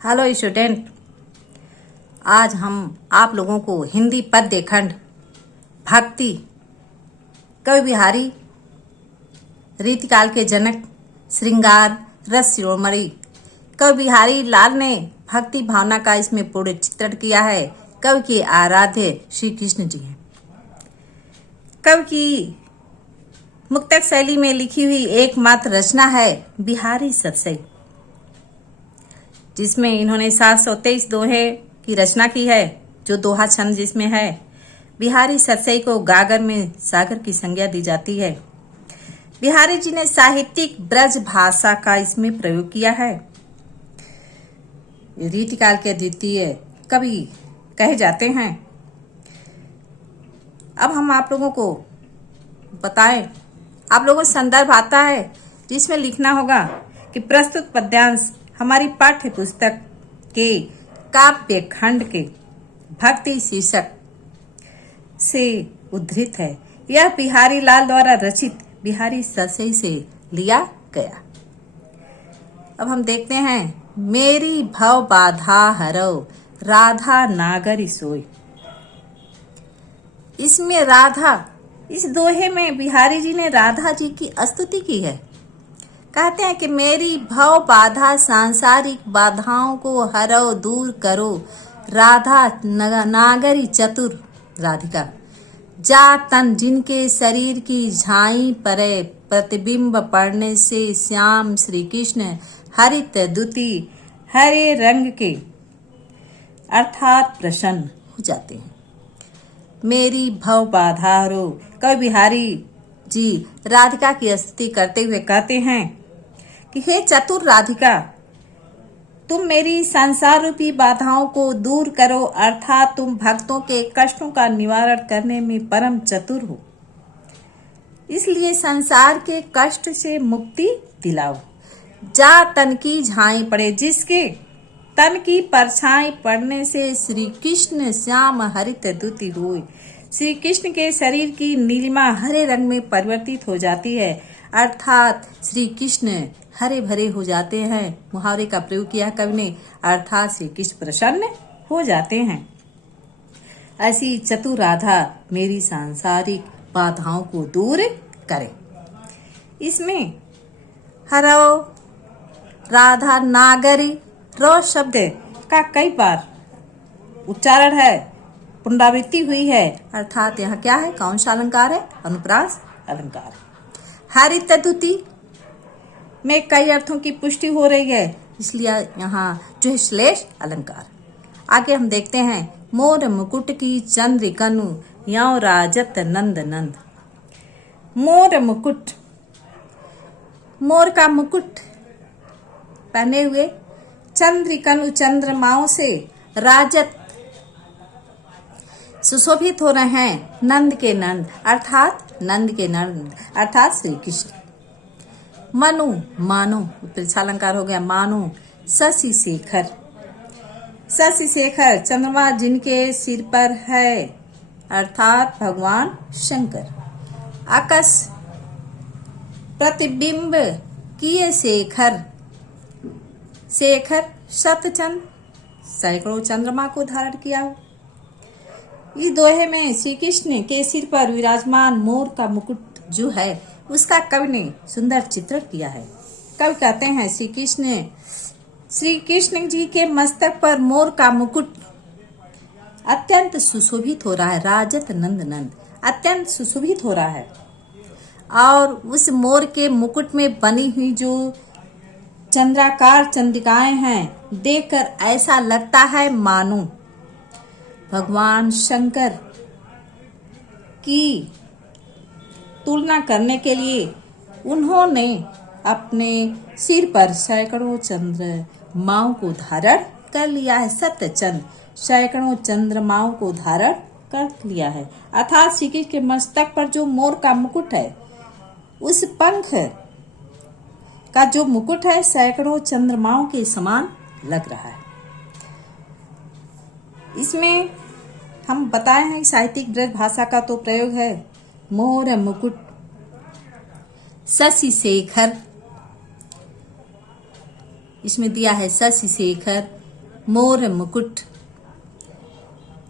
Hello student, आज हम आप लोगों को हिंदी पद्य खंड भक्ति कवि बिहारी रीतिकाल के जनक श्रृंगार रस शिरोमणि कवि बिहारी लाल ने भक्ति भावना का इसमें पूर्ण चित्रण किया है। कवि के आराध्य श्री कृष्ण जी हैं। कवि की मुक्तक शैली में लिखी हुई एकमात्र रचना है बिहारी सतसई, जिसमें इन्होंने 723 दोहे की रचना की है, जो दोहा छंद जिसमें है। बिहारी सतसई को गागर में सागर की संज्ञा दी जाती है। बिहारी जी ने साहित्यिक ब्रज भाषा का इसमें प्रयोग किया है। रीतिकाल के द्वितीय कवि कहे जाते हैं। अब हम आप लोगों को बताएं, आप लोगों को संदर्भ आता है जिसमें लिखना होगा कि प्रस्तुत पद्यांश हमारी पाठ्य पुस्तक के काव्य खंड के भक्ति शीर्षक से उद्धृत है। यह बिहारी लाल द्वारा रचित बिहारी सतसई से लिया गया। अब हम देखते हैं। मेरी भव बाधा हरो राधा नागरी सोई। इसमें राधा, इस दोहे में बिहारी जी ने राधा जी की स्तुति की है। कहते हैं कि मेरी भव बाधा सांसारिक बाधाओं को हरो दूर करो राधा नागरी चतुर राधिका। जा तन जिनके शरीर की झाई परे प्रतिबिंब पड़ने से श्याम श्री कृष्ण हरित दुति हरे रंग के अर्थात प्रसन्न हो जाते हैं। मेरी भव बाधा हरो। कवि बिहारी जी राधिका की स्तुति करते हुए कहते हैं कि हे चतुर राधिका, तुम मेरी संसार रूपी बाधाओं को दूर करो, अर्थात तुम भक्तों के कष्टों का निवारण करने में परम चतुर हो, इसलिए संसार के कष्ट से मुक्ति दिलाओ। जा तन की झाई पड़े, जिसके तन की परछाई पड़ने से श्री कृष्ण श्याम हरित दुति हुई। श्री कृष्ण के शरीर की नीलिमा हरे रंग में परिवर्तित हो जाती है, अर्थात श्री कृष्ण हरे भरे हो जाते हैं। मुहावरे का प्रयोग किया कवि ने, अर्थात श्री कृष्ण प्रसन्न हो जाते हैं। ऐसी चतुर राधा मेरी सांसारिक बाधाओं को दूर करे। इसमें हरो राधा नागरी रो शब्द का कई बार उच्चारण है, पुनरावृत्ति हुई है, अर्थात यहाँ क्या है, कौन सा अलंकार है, अनुप्रास अलंकार। हरित दुति में कई अर्थों की पुष्टि हो रही है, इसलिए यहाँ जो है श्लेष अलंकार। आगे हम देखते हैं। मोर मुकुट की चंद्र कनु यो राजत नंद नंद। मोर मुकुट, मोर का मुकुट पहने हुए चंद्र कनु चंद्रमाओं से राजत सुशोभित हो रहे हैं। नंद के नंद अर्थात नंद के नंद अर्थात श्री कृष्ण। मनु मानो अलंकार हो गया, मानो शशि शेखर। शशि शेखर चंद्रमा जिनके सिर पर है, अर्थात भगवान शंकर। आकाश प्रतिबिंब किए शेखर, शेखर शतचंद सैकड़ों चंद्रमा को धारण किया हो। इस दोहे में श्री कृष्ण के सिर पर विराजमान मोर का मुकुट जो है, उसका कवि ने सुंदर चित्रण किया है। कवि कहते हैं श्री कृष्ण जी के मस्तक पर मोर का मुकुट अत्यंत सुशोभित हो रहा है। राजत नंद नंद अत्यंत सुशोभित हो रहा है, और उस मोर के मुकुट में बनी हुई जो चंद्राकार चंद्रिकाएं हैं, देखकर ऐसा लगता है मानो भगवान शंकर की तुलना करने के लिए उन्होंने अपने सिर पर सैकड़ों चंद्रमाओं को धारण कर लिया है। सतचंद सैकड़ों चंद्रमाओं को धारण कर लिया है, अर्थात श्री कृष्ण के मस्तक पर जो मोर का मुकुट है, उस पंख का जो मुकुट है सैकड़ों चंद्रमाओं के समान लग रहा है। इसमें हम बताए हैं साहित्यिक ब्रज भाषा का तो प्रयोग है। मोर मुकुट शशि शेखर, इसमें दिया है शशि शेखर मोर मुकुट।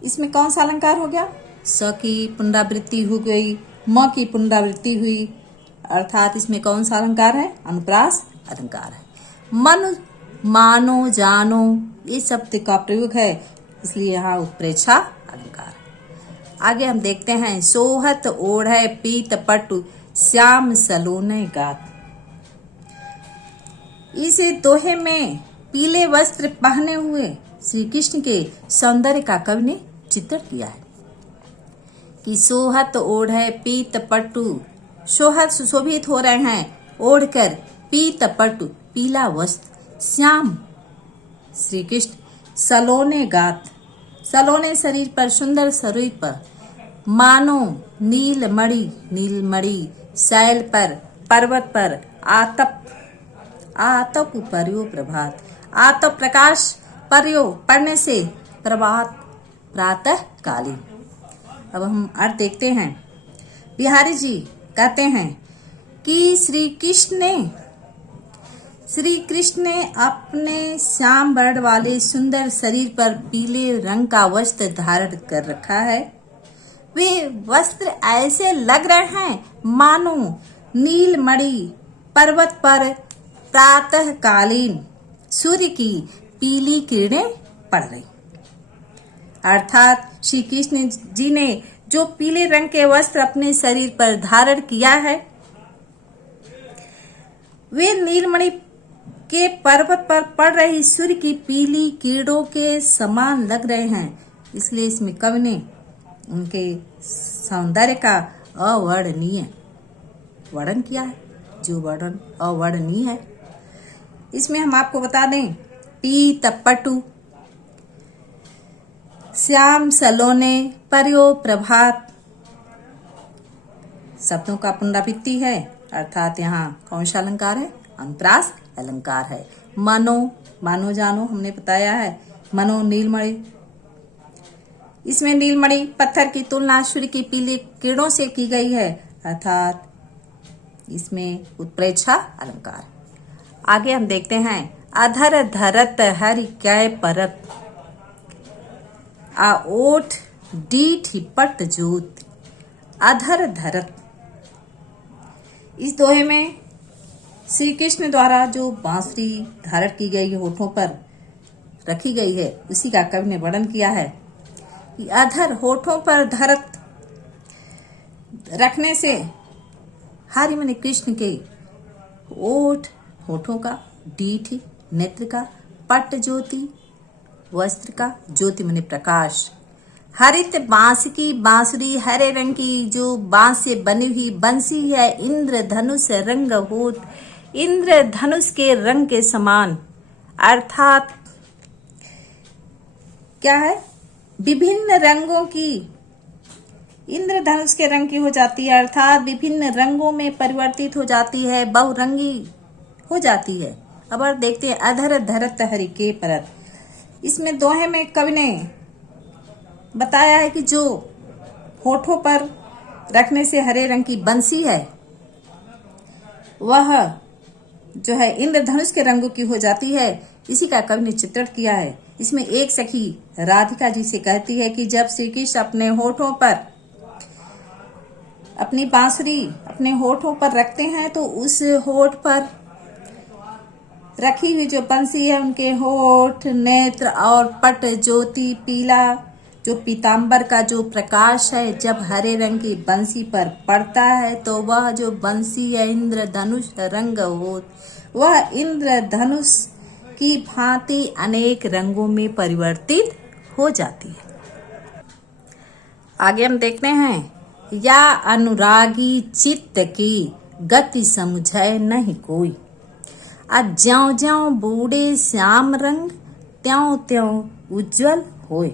इसमें कौन सा अलंकार हो गया? स की पुनरावृत्ति हो गई, म की पुनरावृत्ति हुई, अर्थात इसमें कौन सा अलंकार है? अनुप्रास अलंकार है। मन, मानो, जानो, ये शब्द का प्रयोग है, इसलिए यहाँ उत्प्रेक्षा अलंकार है। आगे हम देखते हैं, सोहत ओढ़े पीत पटु श्याम सलोने गात। इस दोहे में पीले वस्त्र पहने हुए श्री कृष्ण के सौंदर्य का कवि ने चित्रण किया है कि सोहत ओढ़े पीत पटु, सोहत सुशोभित हो रहे हैं ओढ़कर, पीत पटु पीला वस्त्र, श्याम श्री कृष्ण, सलोने गात, सलोने शरीर पर, सुंदर शरीर पर, मानो नीलमणि, नीलमणि शैल पर, पर्वत पर, आतप, आतप पर्यो प्रभात, आतप प्रकाश पर्यो पढ़ने से प्रभात प्रातः कालीन। अब हम अर्थ देखते हैं। बिहारी जी कहते हैं कि श्री कृष्ण ने अपने श्याम वर्ण वाले सुंदर शरीर पर पीले रंग का वस्त्र धारण कर रखा है। वे वस्त्र ऐसे लग रहे हैं मानो नीलमणि पर्वत पर प्रातः कालीन सूर्य की पीली किरणें पड़ रही। अर्थात श्री कृष्ण जी ने जो पीले रंग के वस्त्र अपने शरीर पर धारण किया है, वे नीलमणि के पर्वत पर पड़ रही सूर्य की पीली किरणों के समान लग रहे हैं। इसलिए इसमें कवि ने उनके सौंदर्य का अवर्णनीय वर्णन किया है, जो वर्णन अवर्णनीय है। इसमें हम आपको बता दें, पीत पटु, श्याम सलोने, पर्यो प्रभात शब्दों का पुनरावृत्ति है, अर्थात यहाँ कौन सा अलंकार है? अनुप्रास अलंकार है। मनो, मानो जानो हमने बताया है, मनो नीलमणि, इसमें नीलमणि पत्थर की तुलना सूर्य की पीली किरणों से की गई है, अर्थात इसमें उत्प्रेक्षा अलंकार। आगे हम देखते हैं, अधर धरत हरि कै परत, आ ओठ डीठ पट जोत। अधर धरत, इस दोहे में श्री कृष्ण द्वारा जो बांसुरी धारण की गई होठों पर रखी गई है, उसी का कवि ने वर्णन किया है कि अधर होठों पर धरत रखने से हरि माने कृष्ण के ओठ होठों का, डीठ नेत्र का, पट ज्योति वस्त्र का, ज्योति माने प्रकाश, हरित बांस की बांसुरी, हरे रंग की जो बांस से बनी हुई बंसी है, इंद्रधनुष रंग होत, इंद्रधनुष के रंग के समान, अर्थात क्या है? विभिन्न रंगों की, इंद्रधनुष के रंग की हो जाती है, अर्थात विभिन्न रंगों में परिवर्तित हो जाती है, बहुरंगी हो जाती है। अब और देखते हैं, अधर धरत हरि के परत। इसमें दोहे में कवि ने बताया है कि जो होठों पर रखने से हरे रंग की बंसी है, वह जो है इंद्रधनुष के रंगों की हो जाती है। इसी का कवि ने चित्रण किया है। इसमें एक सखी राधिका जी से कहती है कि जब श्री कृष्ण अपने होठों पर अपनी बांसुरी अपने होठों पर रखते हैं, तो उस होठ पर रखी हुई जो बंसी है, उनके होठ, नेत्र और पट ज्योति, पीला जो पीतांबर का जो प्रकाश है, जब हरे रंग की बंसी पर पड़ता है, तो वह जो बंसी है इंद्रधनुष रंग हो, वह इंद्रधनुष की भांति अनेक रंगों में परिवर्तित हो जाती है। आगे हम देखते हैं, या अनुरागी चित्त की गति समझे नहीं कोई, अब ज्यों ज्यों बूढ़े श्याम रंग त्यों त्यों उज्जवल होए।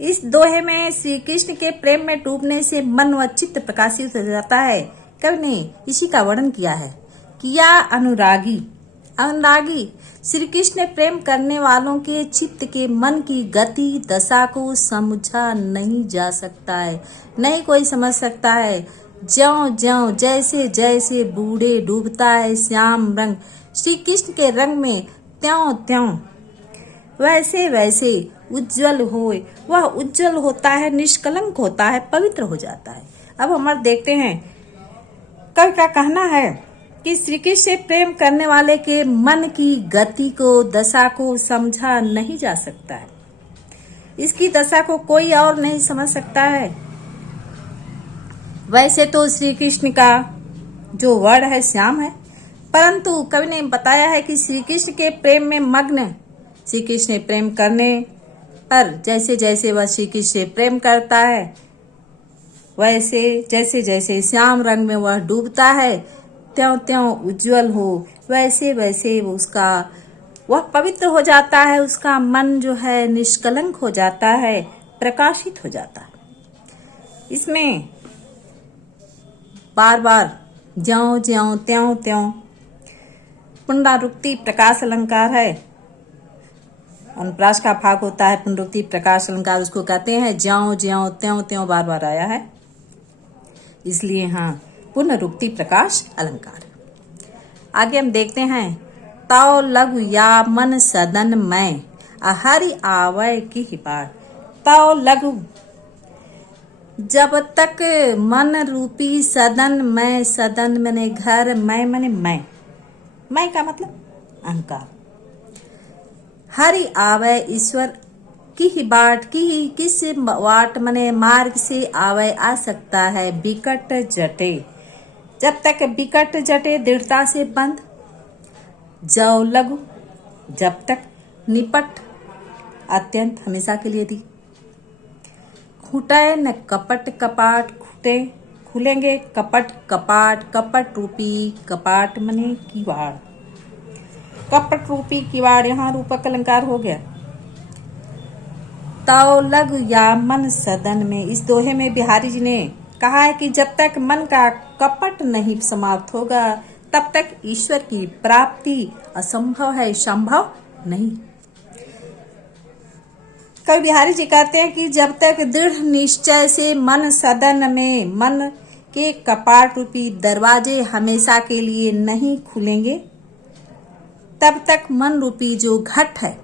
इस दोहे में श्री कृष्ण के प्रेम में डूबने से मन व चित्त प्रकाशित हो जाता है। कवि ने इसी का वर्णन किया है कि या अनुरागी, अनुरागी श्री कृष्ण प्रेम करने वालों के चित्त के मन की गति दशा को समझा नहीं जा सकता है, नहीं कोई समझ सकता है। ज्यों ज्यों जैसे जैसे बूढ़े डूबता है श्याम रंग श्री कृष्ण के रंग में, त्यों त्यों वैसे वैसे उज्जवल होए। वह उज्जवल होता है, निष्कलंक होता है, पवित्र हो जाता है। अब हम देखते हैं कवि का कहना है कि श्री कृष्ण से प्रेम करने वाले के मन की गति को, दशा को समझा नहीं जा सकता है। इसकी दशा को कोई और नहीं समझ सकता है। वैसे तो श्री कृष्ण का जो वर्ण है श्याम है, परंतु कवि ने बताया है कि श्री कृष्ण के प्रेम में मग्न, श्री कृष्ण ने प्रेम करने पर जैसे जैसे वह श्री कृष्ण से प्रेम करता है, वैसे जैसे जैसे श्याम रंग में वह डूबता है, त्यों त्यों उज्जवल हो, वैसे वैसे वह पवित्र हो जाता है। उसका मन जो है निष्कलंक हो जाता है, प्रकाशित हो जाता है। इसमें बार बार ज्यों ज्यों त्यों त्यों पुनरावृत्ति प्रकाश अलंकार है। अनुप्रास का भाग होता है पुनरुक्ति प्रकाश अलंकार, उसको कहते हैं ज्यों ज्यों त्यों त्यों बार बार आया है, इसलिए हाँ पुनरुक्ति प्रकाश अलंकार। आगे हम देखते हैं ताव लघु या मन सदन में हरि आवय की बार। ताव लघु, जब तक मन रूपी सदन में, सदन मने घर, मैं का मतलब अहंकार, हरि आवे ईश्वर की बाट की, किस वाट मने मार्ग से आवे आ सकता है, बिकट जटे, जब तक बिकट जटे दृढ़ता से बंद, जव लघु, जब तक निपट अत्यंत हमेशा के लिए दी, खुटे न कपट कपाट, खुटे खुलेंगे कपट कपाट, कपट रूपी कपाट मने किवाड़, कपट रूपी किवाड़, यहाँ रूपक अलंकार हो गया। ताव लघु या मन सदन में, इस दोहे में बिहारी जी ने कहा है कि जब तक मन का कपट नहीं समाप्त होगा तब तक ईश्वर की प्राप्ति असंभव है, संभव नहीं। कवि बिहारी जी कहते हैं कि जब तक दृढ़ निश्चय से मन सदन में, मन के कपाट रूपी दरवाजे हमेशा के लिए नहीं खुलेंगे, तब तक मन रूपी जो घट है,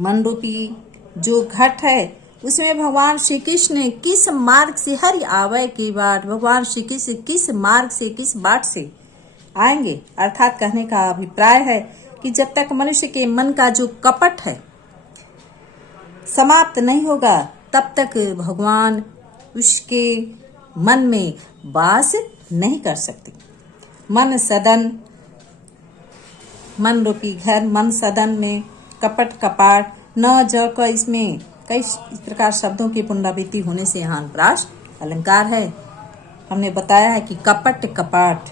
मन रूपी जो घट है, उसमें भगवान श्री कृष्ण ने किस मार्ग से हरि आवय की बाट, भगवान श्री कृष्ण किस मार्ग से, किस बाट से आएंगे, अर्थात कहने का अभिप्राय है कि जब तक मनुष्य के मन का जो कपट है समाप्त नहीं होगा तब तक भगवान उसके मन में वास नहीं कर सकते। मन सदन, मन रूपी घर, मन सदन में कपट कपाट, न ज क, इसमें कई इस प्रकार शब्दों की पुनरावृत्ति होने से यहाँ अनुप्रास अलंकार है। हमने बताया है कि कपट कपाट,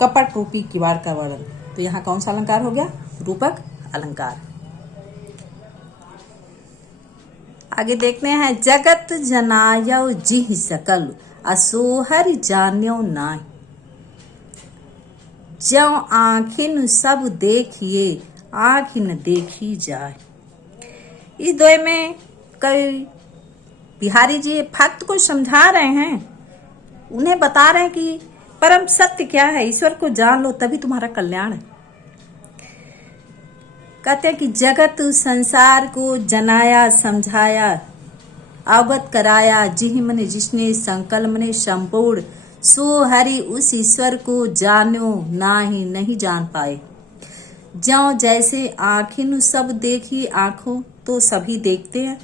कपट रूपी किवाड़ का वर्णन, तो यहाँ कौन सा अलंकार हो गया, रूपक अलंकार। आगे देखते हैं जगत जनायो जिह सकल, असोहर जान्यो नाय, ज्यों आँखिन सब देखिए आँखिन देखी जाए। इस दोहे में कवि बिहारी जी भक्त को समझा रहे हैं, उन्हें बता रहे हैं कि परम सत्य क्या है, ईश्वर को जान लो तभी तुम्हारा कल्याण है। कहते हैं कि जगत संसार को जनाया, समझाया, अवगत कराया, जिह मने जिसने, संकल्प मने संपूर्ण, सो हरि उस ईश्वर को जानो नाही नहीं जान पाए। ज्यों जैसे आँखें सब देखी, आंखों तो सभी देखते हैं,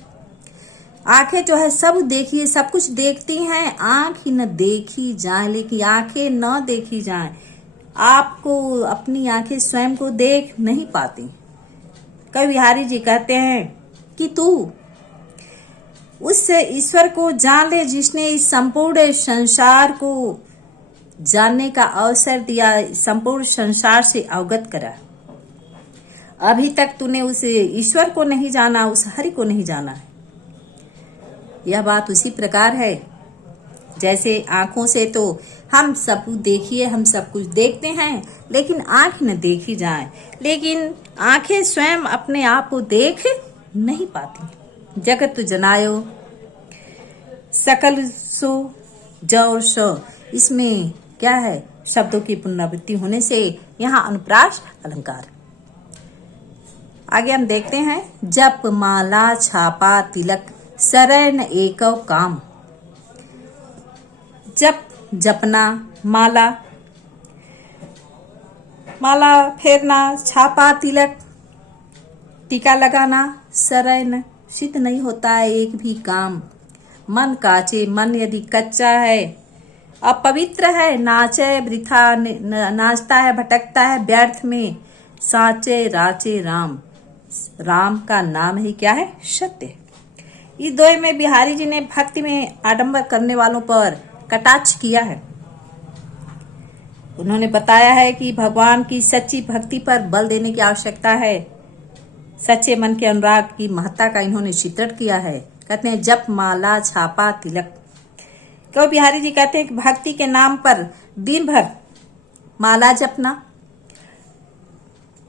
आंखें जो है सब देखिए, सब कुछ देखती हैं, आंख ही न देखी जाए, लेकिन आंखें न देखी जाए, आपको अपनी आंखें स्वयं को देख नहीं पाती। कवि बिहारी जी कहते हैं कि तू उस ईश्वर को जान ले जिसने इस संपूर्ण संसार को जानने का अवसर दिया, संपूर्ण संसार से अवगत करा। अभी तक तूने उस ईश्वर को नहीं जाना, उस हरि को नहीं जाना है। यह बात उसी प्रकार है जैसे आंखों से तो हम सब देखिए, हम सब कुछ देखते हैं, लेकिन आंख न देखी जाए, लेकिन आंखें स्वयं अपने आप को देख नहीं पाती। जगत जनायो सकल सो जौ सो, इसमें क्या है, शब्दों की पुनरावृत्ति होने से यहाँ अनुप्रास अलंकार। आगे हम देखते हैं, जप माला छापा तिलक सरय न एकव काम। जप जपना, माला माला फेरना, छापा तिलक टीका लगाना, सरय न सिद्ध नहीं होता है एक भी काम। मन काचे, मन यदि कच्चा है, अपवित्र है, नाचे वृथा नाचता है, भटकता है व्यर्थ में, साचे राचे राम। राम का नाम ही क्या है? सत्य। इस दोहे में बिहारी जी ने भक्ति में आडंबर करने वालों पर कटाक्ष किया है। उन्होंने बताया है कि भगवान की सच्ची भक्ति पर बल देने की आवश्यकता है। सच्चे मन के अनुराग की महत्ता का इन्होंने चित्रण किया है। कहते हैं, जप माला छापा तिलक। क्यों बिहारी जी कहते हैं कि भक्ति के नाम पर दिन भर माला जपना,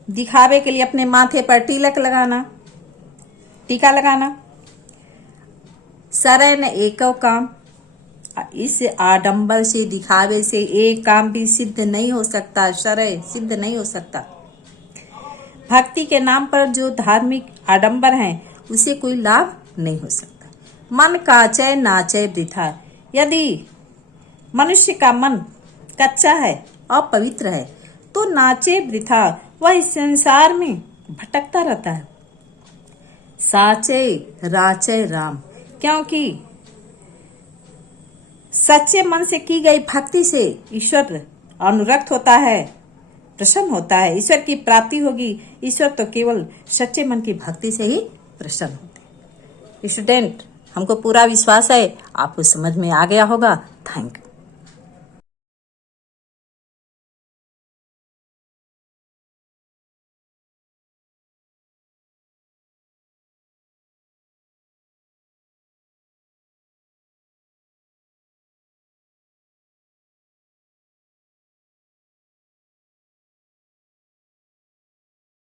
दिखावे के लिए अपने माथे पर तिलक लगाना, टीका लगाना, सरय न एकव काम। इस आडंबर से, दिखावे से एक काम भी सिद्ध नहीं हो सकता, सरय सिद्ध नहीं हो सकता। भक्ति के नाम पर जो धार्मिक आडंबर हैं, उसे कोई लाभ नहीं हो सकता। मन काचय नाचय वृथा। यदि मनुष्य का मन कच्चा है, अपवित्र है, तो नाचे वृथा, वह इस संसार में भटकता रहता है। साचे राचे राम, क्योंकि सच्चे मन से की गई भक्ति से ईश्वर अनुरक्त होता है, प्रसन्न होता है, ईश्वर की प्राप्ति होगी। ईश्वर तो केवल सच्चे मन की भक्ति से ही प्रसन्न होते हैं। स्टूडेंट, हमको पूरा विश्वास है आपको समझ में आ गया होगा। Thank you.